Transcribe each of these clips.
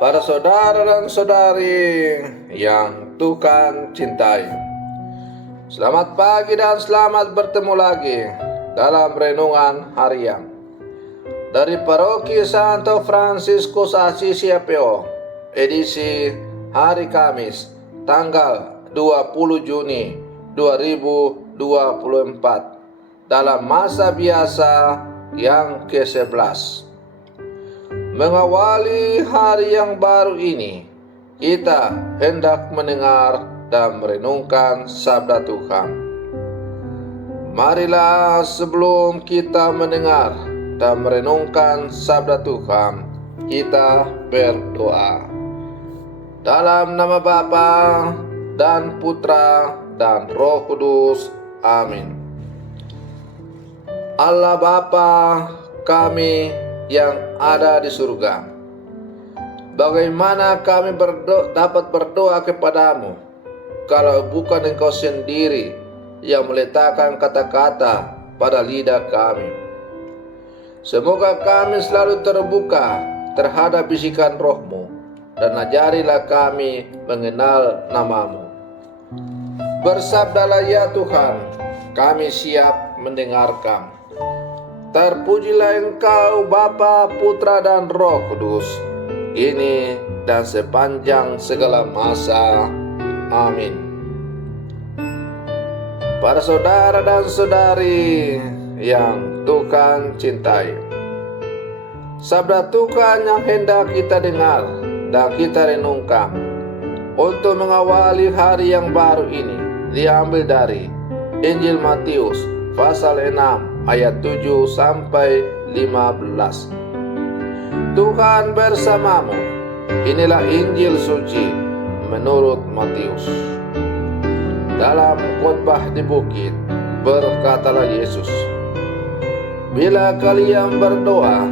Para saudara dan saudari yang Tuhan cintai, selamat pagi dan selamat bertemu lagi dalam renungan harian dari Paroki Santo Fransiskus Assisi APO, edisi hari Kamis, tanggal 20 Juni 2024, dalam masa biasa yang ke-11. Mengawali hari yang baru ini, kita hendak mendengar dan merenungkan sabda Tuhan. Marilah sebelum kita mendengar dan merenungkan sabda Tuhan, kita berdoa. Dalam nama Bapa dan Putra dan Roh Kudus. Amin. Allah Bapa kami yang ada di surga, bagaimana kami dapat berdoa kepadamu kalau bukan Engkau sendiri yang meletakkan kata-kata pada lidah kami. Semoga kami selalu terbuka terhadap bisikan Roh-Mu, dan ajarilah kami mengenal nama-Mu. Bersabdalah ya Tuhan, kami siap mendengarkan. Terpujilah Engkau Bapa, Putra dan Roh Kudus, kini dan sepanjang segala masa. Amin. Para saudara dan saudari yang Tuhan cintai, sabda Tuhan yang hendak kita dengar dan kita renungkan untuk mengawali hari yang baru ini diambil dari Injil Matius pasal 6 ayat 7 sampai 15. Tuhan bersamamu. Inilah Injil suci menurut Matius. Dalam khotbah di bukit, berkatalah Yesus, bila kalian berdoa,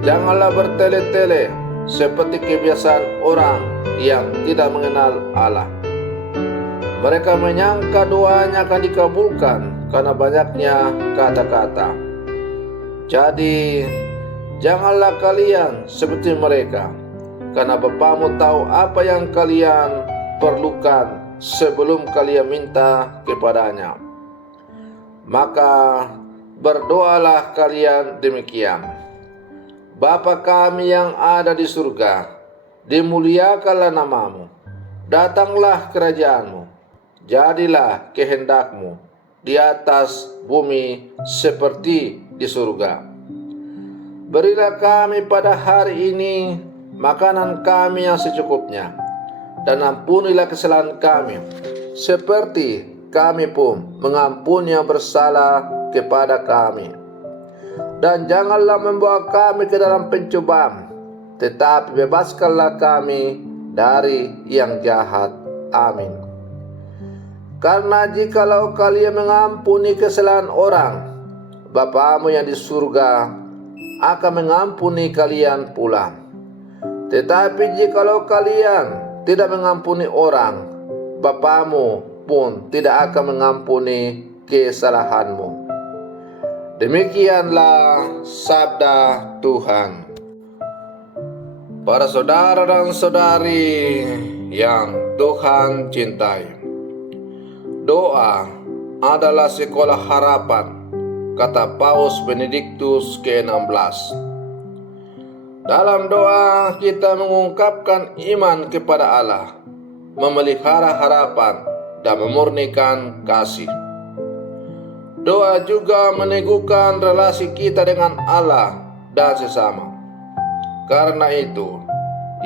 janganlah bertele-tele seperti kebiasaan orang yang tidak mengenal Allah. Mereka menyangka doanya akan dikabulkan karena banyaknya kata-kata. Jadi, janganlah kalian seperti mereka, karena Bapamu tahu apa yang kalian perlukan sebelum kalian minta kepadanya. Maka berdoalah kalian demikian: Bapa kami yang ada di surga, dimuliakanlah namamu, datanglah kerajaanmu, jadilah kehendak-Mu di atas bumi seperti di surga. Berilah kami pada hari ini makanan kami yang secukupnya, dan ampunilah kesalahan kami, seperti kami pun mengampuni yang bersalah kepada kami. Dan janganlah membawa kami ke dalam pencobaan, tetapi bebaskanlah kami dari yang jahat. Amin. Karena jikalau kalian mengampuni kesalahan orang, Bapamu yang di surga akan mengampuni kalian pula. Tetapi jikalau kalian tidak mengampuni orang, Bapamu pun tidak akan mengampuni kesalahanmu. Demikianlah sabda Tuhan. Para saudara dan saudari yang Tuhan cintai, doa adalah sekolah harapan, kata Paus Benediktus ke-16. Dalam doa kita mengungkapkan iman kepada Allah, memelihara harapan, dan memurnikan kasih. Doa juga meneguhkan relasi kita dengan Allah dan sesama. Karena itu,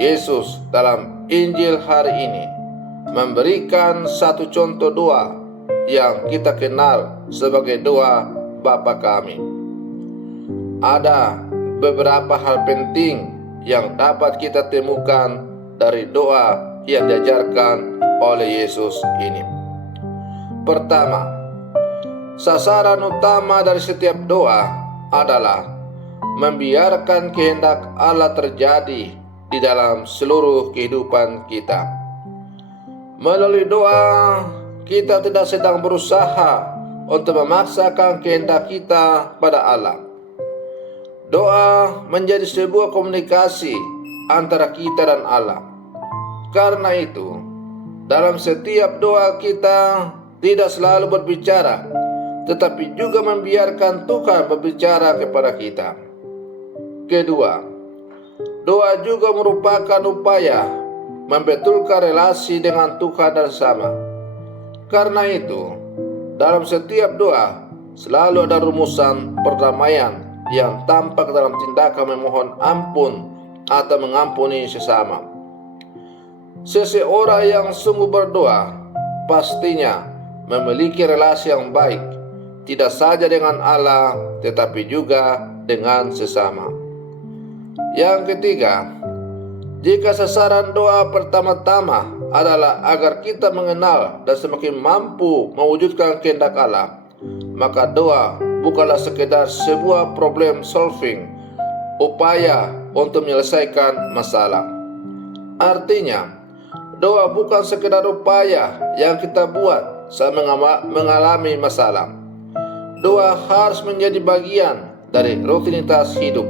Yesus dalam Injil hari ini memberikan satu contoh doa yang kita kenal sebagai doa Bapa kami. Ada beberapa hal penting yang dapat kita temukan dari doa yang diajarkan oleh Yesus ini. Pertama, sasaran utama dari setiap doa adalah membiarkan kehendak Allah terjadi di dalam seluruh kehidupan kita. Melalui doa, kita tidak sedang berusaha untuk memaksakan kehendak kita pada Allah. Doa menjadi sebuah komunikasi antara kita dan Allah. Karena itu, dalam setiap doa kita tidak selalu berbicara, tetapi juga membiarkan Tuhan berbicara kepada kita. Kedua, doa juga merupakan upaya membetulkan relasi dengan Tuhan dan sesama. Karena itu, dalam setiap doa selalu ada rumusan perdamaian yang tampak dalam tindakan memohon ampun atau mengampuni sesama. Seseorang yang sungguh berdoa pastinya memiliki relasi yang baik, tidak saja dengan Allah tetapi juga dengan sesama. Yang ketiga, jika sasaran doa pertama-tama adalah agar kita mengenal dan semakin mampu mewujudkan kehendak Allah, maka doa bukanlah sekedar sebuah problem solving, upaya untuk menyelesaikan masalah. Artinya, doa bukan sekedar upaya yang kita buat saat mengalami masalah. Doa harus menjadi bagian dari rutinitas hidup,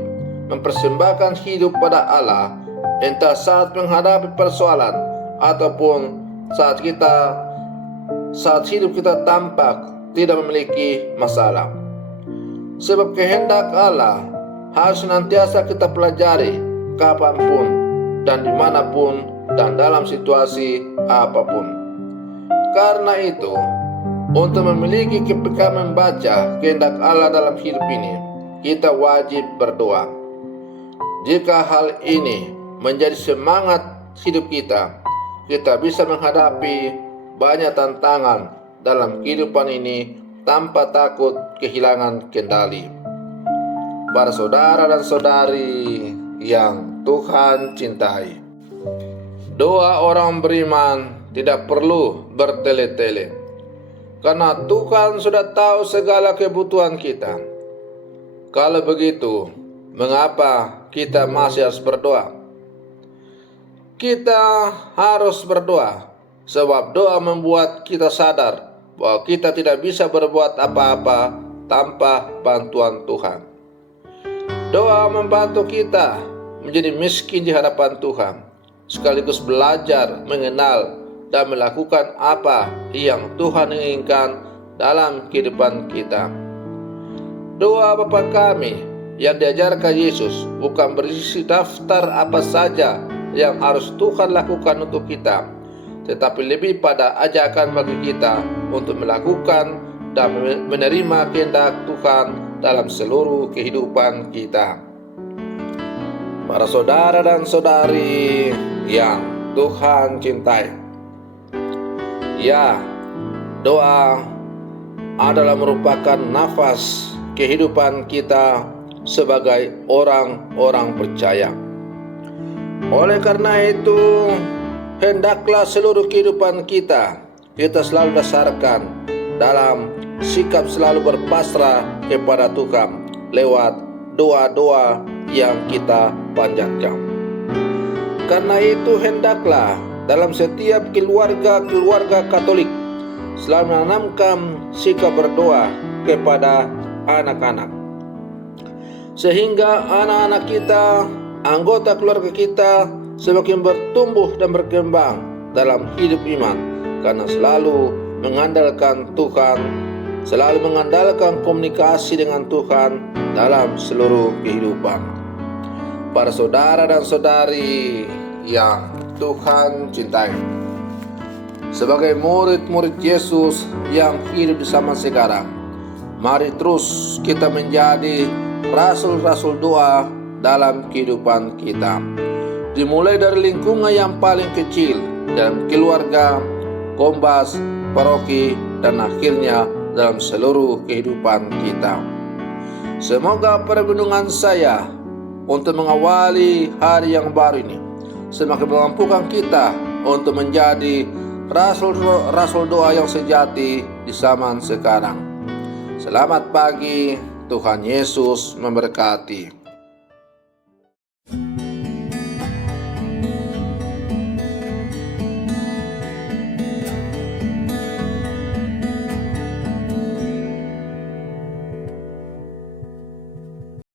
mempersembahkan hidup pada Allah, entah saat menghadapi persoalan ataupun saat hidup kita tampak tidak memiliki masalah. Sebab kehendak Allah harus senantiasa kita pelajari kapanpun dan dimanapun dan dalam situasi apapun. Karena itu, untuk memiliki kepekaan membaca kehendak Allah dalam hidup ini, kita wajib berdoa. Jika hal ini menjadi semangat hidup kita bisa menghadapi banyak tantangan dalam kehidupan ini tanpa takut kehilangan kendali. Para saudara dan saudari yang Tuhan cintai, doa orang beriman tidak perlu bertele-tele, karena Tuhan sudah tahu segala kebutuhan kita. Kalau begitu, mengapa kita masih harus berdoa? Kita harus berdoa, sebab doa membuat kita sadar bahwa kita tidak bisa berbuat apa-apa tanpa bantuan Tuhan. Doa membantu kita menjadi miskin di hadapan Tuhan, sekaligus belajar mengenal dan melakukan apa yang Tuhan inginkan dalam kehidupan kita. Doa Bapa kami yang diajarkan Yesus bukan berisi daftar apa saja yang harus Tuhan lakukan untuk kita, tetapi lebih pada ajakan bagi kita untuk melakukan dan menerima kehendak Tuhan dalam seluruh kehidupan kita. Para saudara dan saudari yang Tuhan cintai, ya, doa adalah merupakan nafas kehidupan kita sebagai orang-orang percaya. Oleh karena itu, hendaklah seluruh kehidupan kita selalu dasarkan dalam sikap selalu berpasrah kepada Tuhan lewat doa-doa yang kita panjatkan. Karena itu, hendaklah dalam setiap keluarga Katolik selalu menanamkan sikap berdoa kepada anak-anak, sehingga anak-anak kita, anggota keluarga kita semakin bertumbuh dan berkembang dalam hidup iman, karena selalu mengandalkan Tuhan, selalu mengandalkan komunikasi dengan Tuhan dalam seluruh kehidupan. Para saudara dan saudari yang Tuhan cintai, sebagai murid-murid Yesus yang hidup di zaman sekarang, mari terus kita menjadi rasul-rasul doa dalam kehidupan kita, dimulai dari lingkungan yang paling kecil, dalam keluarga, kombas, paroki, dan akhirnya dalam seluruh kehidupan kita. Semoga perlindungan saya untuk mengawali hari yang baru ini semakin memampukan kita untuk menjadi rasul doa yang sejati di zaman sekarang. Selamat pagi, Tuhan Yesus memberkati.